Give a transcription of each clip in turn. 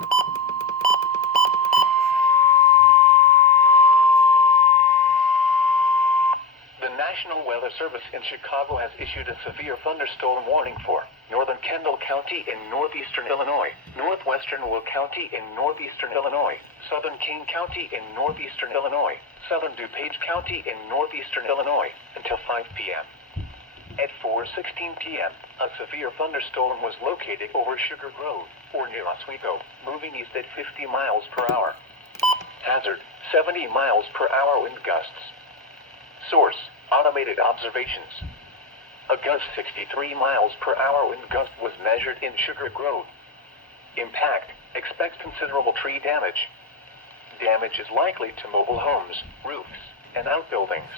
The National Weather Service in Chicago has issued a severe thunderstorm warning for northern Kendall County in northeastern Illinois, northwestern Will County in northeastern Illinois, southern Kane County in northeastern Illinois, southern DuPage County in northeastern Illinois, until 5 p.m. At 4:16 p.m., a severe thunderstorm was located over Sugar Grove, or near Oswego, moving east at 50 miles per hour. Hazard, 70 miles per hour wind gusts. Source, automated observations. A gust 63 miles per hour wind gust was measured in Sugar Grove. Impact, expect considerable tree damage. Damage is likely to mobile homes, roofs, and outbuildings.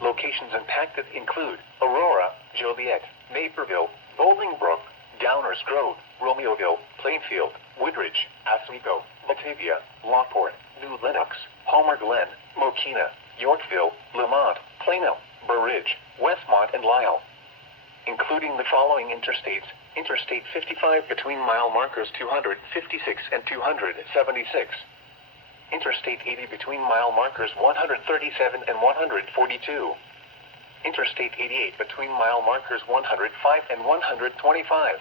Locations impacted include Aurora, Joliet, Naperville, Bolingbrook, Downers Grove, Romeoville, Plainfield, Woodridge, Oswego, Batavia, Lockport, New Lenox, Palmer Glen, Mokina, Yorkville, Lamont, Plano, Burr Ridge, Westmont, and Lisle. Including the following interstates: Interstate 55 between mile markers 256 and 276. Interstate 80 between mile markers 137 and 142. Interstate 88 between mile markers 105 and 125.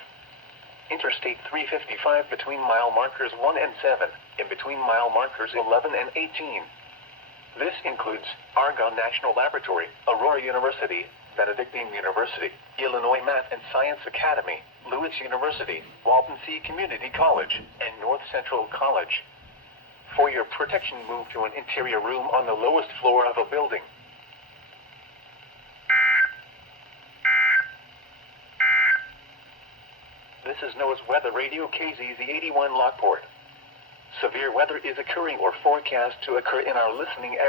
Interstate 355 between mile markers 1 and 7, and between mile markers 11 and 18. This includes Argonne National Laboratory, Aurora University, Benedictine University, Illinois Math and Science Academy, Lewis University, Walton C. Community College, and North Central College. For your protection, move to an interior room on the lowest floor of a building. This is NOAA's Weather Radio KZZ81 Lockport. Severe weather is occurring or forecast to occur in our listening area.